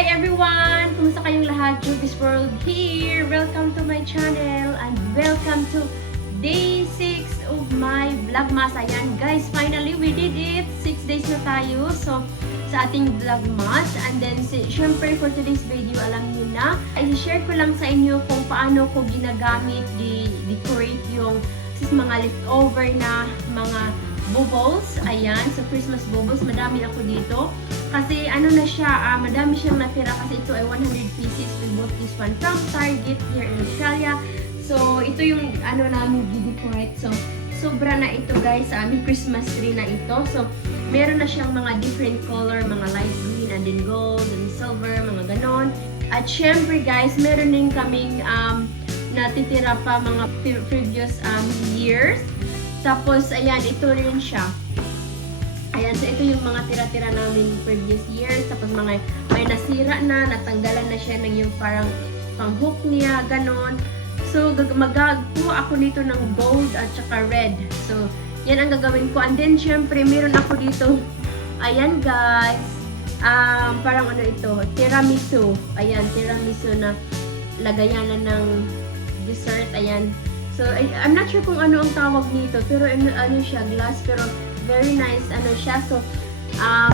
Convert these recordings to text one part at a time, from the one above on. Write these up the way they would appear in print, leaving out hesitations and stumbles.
Hi everyone! Kumusta kayong lahat? Juby's World here! Welcome to my channel and welcome to day 6 of my Vlogmas. Ayan guys, finally we did it! 6 days na tayo so sa ating Vlogmas. And then syempre for today's video, alam niyo na, i-share ko lang sa inyo kung paano ko ginagamit, decorate yung mga leftover na mga baubles. Ayan, so Christmas baubles, madami ako dito. Kasi ano na siya, madami siyang natira kasi ito ay 100 pieces. We bought this one from Target here in Australia. So ito yung ano namin i-decorate. So sobra na ito guys sa aming Christmas tree na ito. So meron na siyang mga different color, mga light green and then gold and silver, mga ganon. At syempre guys, meron din kaming natitira pa mga previous years. Tapos ayan, ito rin siya. Ayan, so ito yung mga tira-tira namin previous years. Tapos mga may nasira na, natanggalan na siya ng yung parang pang-hook niya, ganon. So magagawa ako nito ng gold at saka red. So yan ang gagawin ko. And then syempre meron ako dito, ayan guys, parang ano ito, tiramisu. Ayan, tiramisu na lagayanan ng dessert. Ayan. So I'm not sure kung ano ang tawag nito, pero ano siya, glass, pero very nice ano siya. So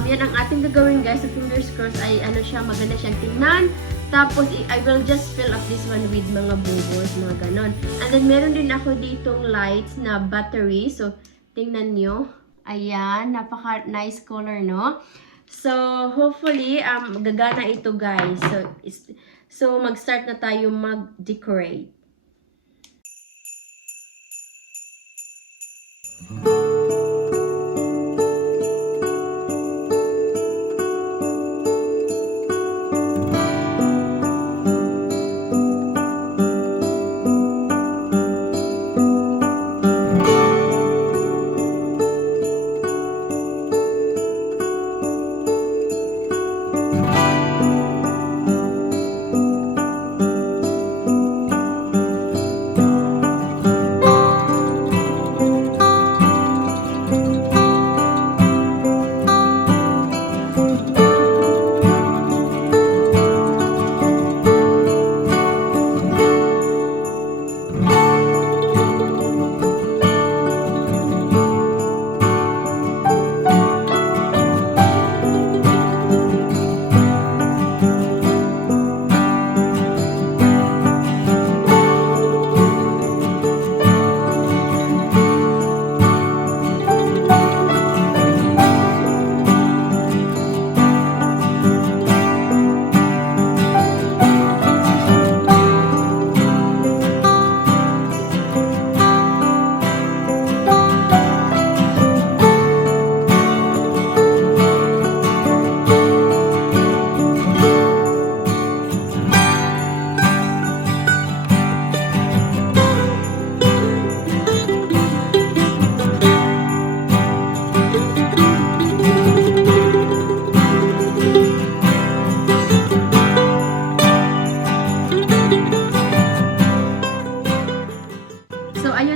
yan ang ating gagawin guys. So fingers crossed ay ano siya, maganda siyang tingnan. Tapos I will just fill up this one with mga bubbles, mga ganon. And then meron din ako ditong lights na battery. So tingnan nyo. Ayan, napaka nice color, no? So hopefully gagana ito guys. So mag-start na tayo mag-decorate.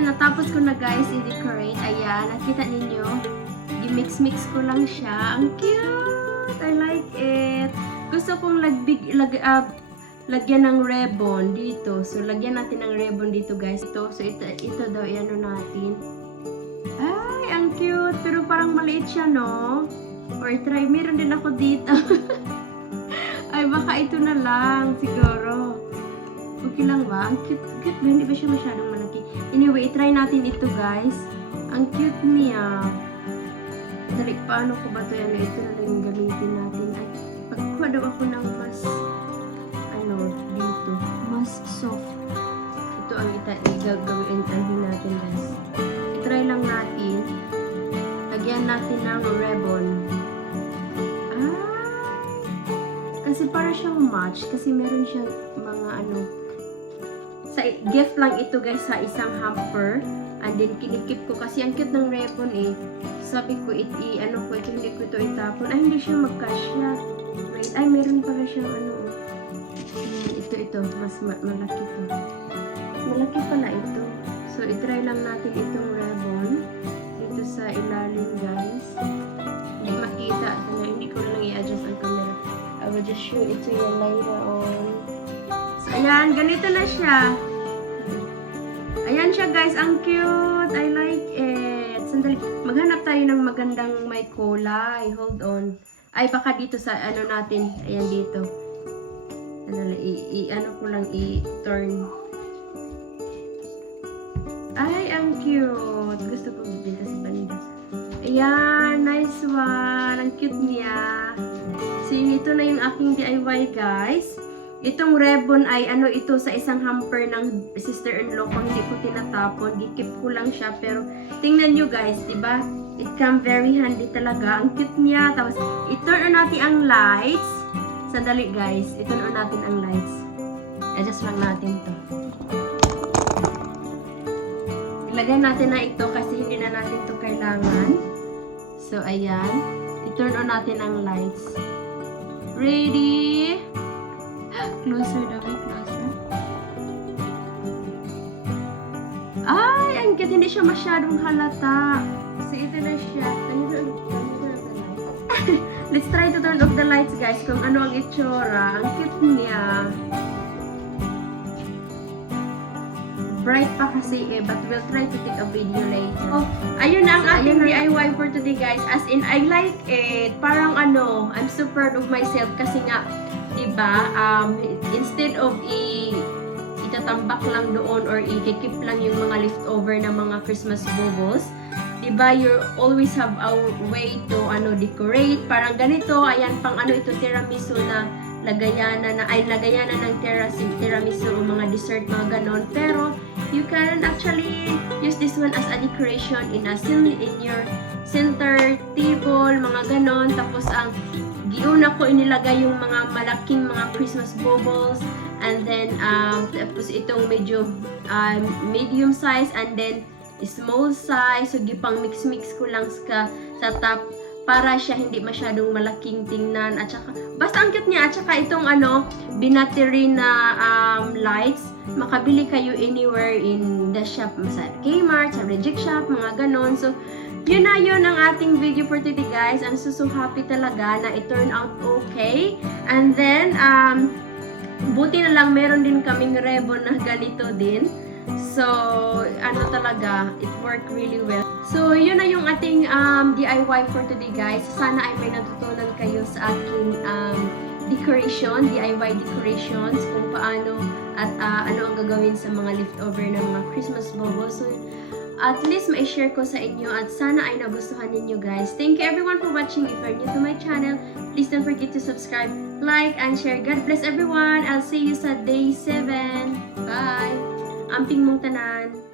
Natapos ko na guys i-decorate. Ayan, nakita ninyo. I-mix-mix ko lang siya. Ang cute! I like it. Gusto kong lagyan ng ribbon dito. So, lagyan natin ng ribbon dito guys. So, ito daw, i-ano natin. Ay, ang cute! Pero parang maliit siya, no? Or try, meron din ako dito. Ay, baka ito na lang, siguro. Okay lang ba? Ang cute. Cute ba? Hindi ba siya masyadong malaki? Anyway, try natin ito guys. Ang cute niya. Dali, paano ko ba ito? Ito na lang yung gamitin natin. Ay, pagkuha daw ako ng mas, ano, dito. Mas soft. Ito ang igagawin natin guys. I-try lang natin. Lagyan natin ng ribbon. Kasi para siyang match. Kasi meron siyang mga ano, sa gift lang ito guys sa isang hamper. And then kinikip ko kasi ang cute ng ribbon eh. Sabi ko ano ko ito, hindi ko ito itapon. Ay, hindi siya magkasya. Wait, ay meron pala siyang ano. Ito mas malaki to. Malaki pala ito. So i-try lang natin itong ribbon dito sa ilalim guys. Hindi makita. Hindi ko na lang i-adjust ang camera. I will just show it to you later on. So, ayan, ganito na siya. Ayan siya guys, ang cute. I like it. Sandali, maghanap tayo ng magandang may kulay. Hold on. Ay, baka dito sa ano natin. Ayan dito. Sandali, ano ko lang i-turn. Ay, ang cute. Gusto ko dito sa banda. Ayan, nice one. Ang cute niya. See, ito na yung aking DIY guys. Itong ribbon ay ano ito sa isang hamper ng sister-in-law ko. Hindi ko tinatapon. Gikip ko lang siya. Pero tingnan nyo guys, diba? It come very handy talaga. Ang cute niya. Tapos, i-turn on natin ang lights. Sandali guys. I-turn on natin ang lights. Adjust lang natin to. Ilagay natin na ito kasi hindi na natin to kailangan. So, ayan. I-turn on natin ang lights. Ready? Closer daw, closer. Ay, ang cute. Hindi siya masyadong halata. So, ito na siya. Let's try to turn off the lights, guys. Kung ano ang itsura. Ang cute niya. Bright pa kasi but we'll try to take a video later. Oh, ayun na ang ating DIY for today, guys. As in, I like it. Parang ano, I'm so proud of myself kasi nga, diba, instead of itatambak lang doon or i-keep lang yung mga leftover na mga Christmas baubles, diba, you always have a way to decorate. Parang ganito, ayan, pang ito, tiramisu na lagayanan ng tiramisu o mga dessert, mga ganon. Pero you can actually use this one as a decoration in your center table, mga ganon. Tapos ang giuna ko inilagay yung mga malaking mga Christmas baubles, and then tapos itong medyo medium size and then small size. So gipang mix ko lang sa top para siya hindi masyadong malaking tingnan. At saka, basta ang cute niya. At saka itong binattery na lights, makabili kayo anywhere in the shop, sa Kmart, sa Reject Shop, mga ganon. So, yun ang ating video for today, guys. I'm so happy talaga na it turned out okay. And then, buti na lang meron din kaming ribbon na ganito din. So, talaga, it worked really well. So, yun na yung ating DIY for today, guys. Sana ay may natutunan kayo sa aking decoration, DIY decorations, kung paano at ano ang gagawin sa mga leftover ng mga Christmas baubles. So, at least ma-share ko sa inyo at sana ay nagustuhan ninyo, guys. Thank you everyone for watching. If you're new to my channel, please don't forget to subscribe, like, and share. God bless everyone. I'll see you sa day 7. Bye! Amping mong tanan.